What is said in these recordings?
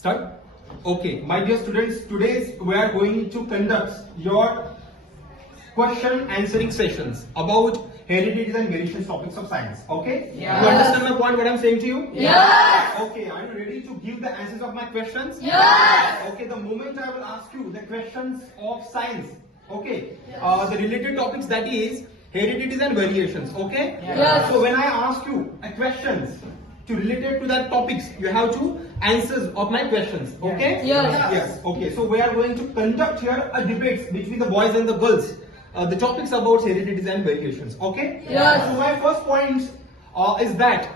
Start. Okay, my dear students, today we are going to conduct your question answering sessions about heredities and variations topics of science. Okay? Yes. You understand my point? What I'm saying to you? Yes. Okay, are you ready to give the answers of my questions? Yes. Okay, the moment I will ask you the questions of science. Okay. The related topics, that is heredities and variations. Okay. Yes. So when I ask you a questions to related to that topics, you have to answers of my questions. Okay. Yes. Yes. Okay. So we are going to conduct here a debate between the boys and the girls. The topics about heredities and variations. Okay. Yes. So my first point is that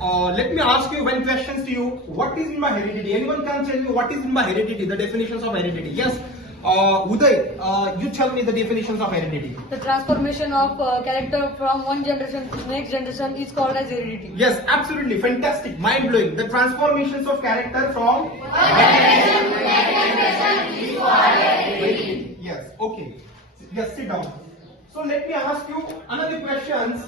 let me ask you one questions to you. What is meant by heredity? Anyone can tell me what is meant by heredity? The definitions of heredity. Yes. Uday, you tell me the definitions of heredity. The transformation of character from one generation to the next generation is called as heredity. Yes, absolutely fantastic, mind blowing. The transformations of character from One generation to next generation is called heredity. Yes. Okay. Yes, sit down. So let me ask you another questions.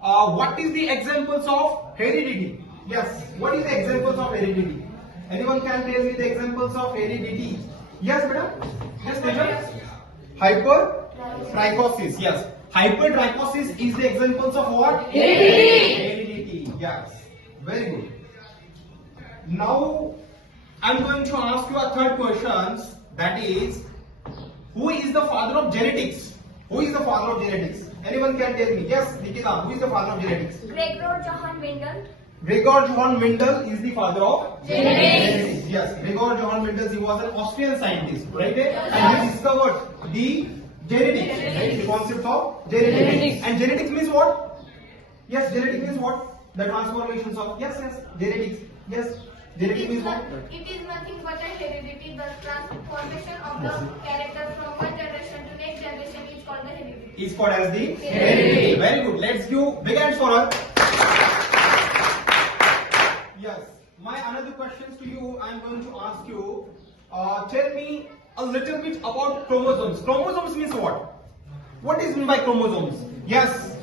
What is the examples of heredity? Yes. What is the examples of heredity? Anyone can tell me the examples of heredity? Yes, madam. Yes, Teja. Hypertrichosis. Yes. Hypertrichosis is the examples of what? Heredity. Heredity. Yes. Very good. Now, I'm going to ask you a third question. That is, who is the father of genetics? Who is the father of genetics? Anyone can tell me? Yes, Nikita. Who is the father of genetics? Gregor Johann Mendel. Gregor Johann Mendel is the father of Genetics. Yes, Gregor Johann Mendel, he was an Austrian scientist, right? And he discovered the genetics, right? The concept of genetics. And genetics means what? Yes, genetics means what? The transformations of, yes, genetics. Yes, genetics means what? It is nothing but a heredity. The transformation of the character from one generation to next generation is called the heredity. Is called as the heredity. Very good. Let's give big hands for her. Yes. My another questions to you, I am going to ask you. Tell me a little bit about chromosomes. Chromosomes means what? What is meant by chromosomes? Yes.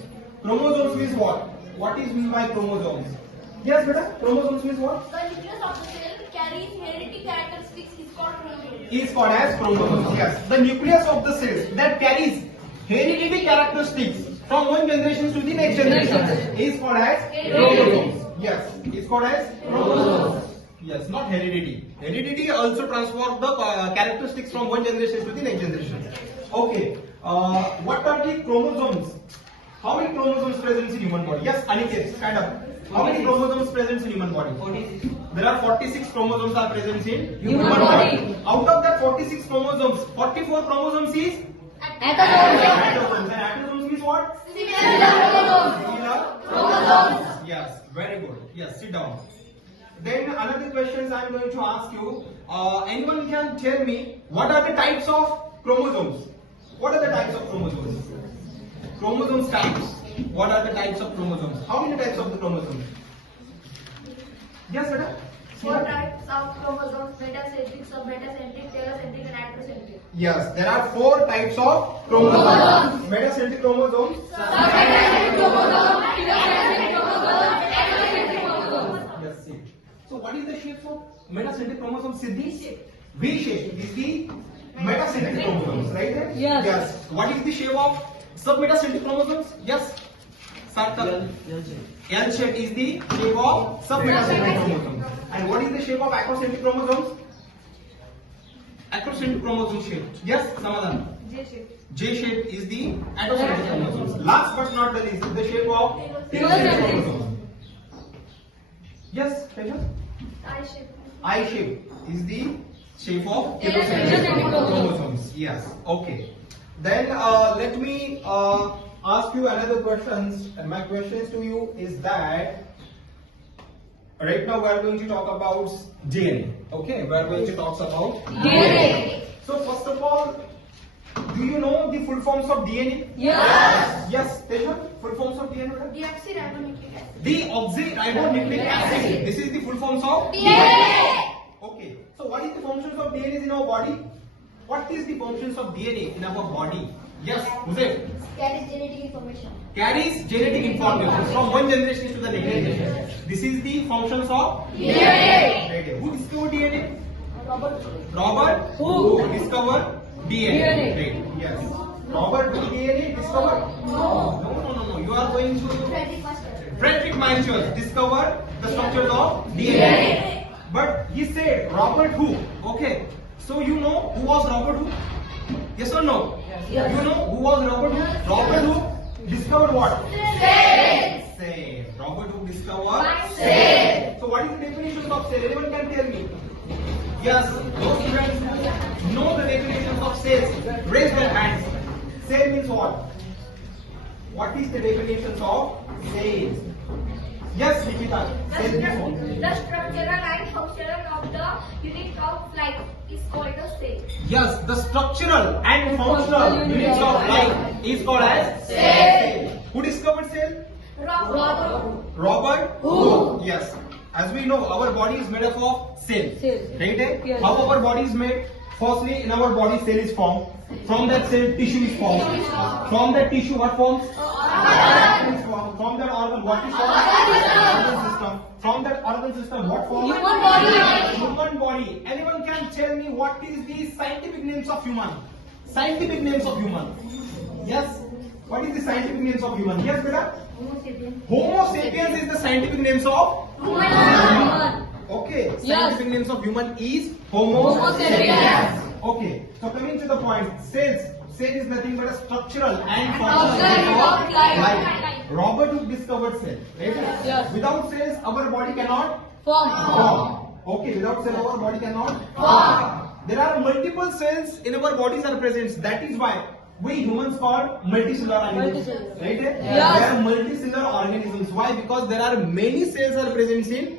Chromosomes means what? What is meant by chromosomes? Yes, beta. Chromosomes means what? The nucleus of the cell carries heredity characteristics is called chromosome. Is called as chromosomes. Yes. The nucleus of the cells that carries heredity characteristics from one generation to the next generation is called as chromosomes. Yes. Is called as chromosomes. Yes, not heredity. Heredity also transfers the characteristics from one generation to the next generation. Okay. What are the chromosomes? How many chromosomes present in human body? Yes, Aniket, stand up. How many chromosomes present in human body? 46. There are 46 chromosomes are present in human body. Out of that 46 chromosomes, 44 chromosomes is atoms. And atoms means what? Similar chromosomes. Yes, very good. Yes, sit down. Then another questions I am going to ask you. Anyone can tell me what are the types of chromosomes? What are the types of chromosomes? Chromosomes types. What are the types of chromosomes? How many types of the chromosomes? Yes, Sada? 4 types of chromosomes: metacentric, submetacentric, telocentric, and heterocentric. Yes, there are 4 types of chromosomes. Metacentric chromosomes. Submetacentric chromosome, telocentric chromosome, heterocentric chromosome. Yes, see. So what is the shape of metacentric chromosomes? Siddhi? V shape is the metacentric chromosomes, right? Yes. Yes. What is the shape of submetacentric chromosomes? Yes. Sarthak. L shape is the shape of submetacentric chromosomes. And what is the shape of acrocentric chromosomes? Acrocentric chromosome shape. Yes, Samadhan. J shape. J shape is the atocentric chromosomes. Last but not the least, the shape of telocentric chromosomes. Yes, Teja? I shape. I shape is the shape of Telocentric chromosomes. Yes. Okay. Then let me ask you another questions. And my questions to you is that right now we are going to talk about DNA. Okay, we are going to talk about DNA. So first of all, do you know the full forms of DNA? Yes. Yes, Teja. Full forms of DNA. Madam? Deoxyribonucleic acid. Deoxyribonucleic acid. This is the full forms of DNA. Okay. So what is the functions of DNA in our body? What is the functions of DNA in our body? Yes, Jose. Carries genetic information. Carries genetic information from one generation to the next generation. This is the functions of DNA. Who discovered DNA? Robert Who? discovered DNA. DNA. Right. Yes. Robert who DNA discovered? No. You are going to Frederick Michael discovered the structures of DNA. But he said Robert who? Okay. So you know who was Robert who? Yes or no? Yes. You know who was Robert who? Robert who discovered what? Cell. Robert who discovered cell. So what is the definition of cell? Anyone can tell me? Yes, those students who know the definitions of cells, raise their hands. Cell means what? What is the definitions of cells? Yes, Nikita. Cell means what? The structural and functional of the unit of life is called a cell. Yes, the structural and functional units of life is called as cell. Who discovered cell? Robert Who? Yes. As we know, our body is made up of cells. Cells. Right? Yes. How our body is made? Firstly, in our body, cell is formed. From that cell, tissue is formed. From that tissue, what forms? Organ is formed. From that organ, what is formed? Organ system. From that organ system, what forms? Human body. Human body. Anyone can tell me what is the scientific names of human? Scientific names of human. Yes. What is the scientific names of human? Yes, beta. Homo sapiens is the scientific names of Human. Okay. Yes. Scientific names of human is Homo Homo sapiens. Okay. So coming to the point, cells. Cell is nothing but a structural and Functional functional of life. life. Robert who discovered cell. Right? Yes. Without cells, our body cannot Form. form. Okay. Without cell, our body cannot form. There are multiple cells in our bodies are present. That is why we humans called multicellular organisms. Multicellular. Right? Yes. They are multicellular organisms. Why? Because there are many cells are present in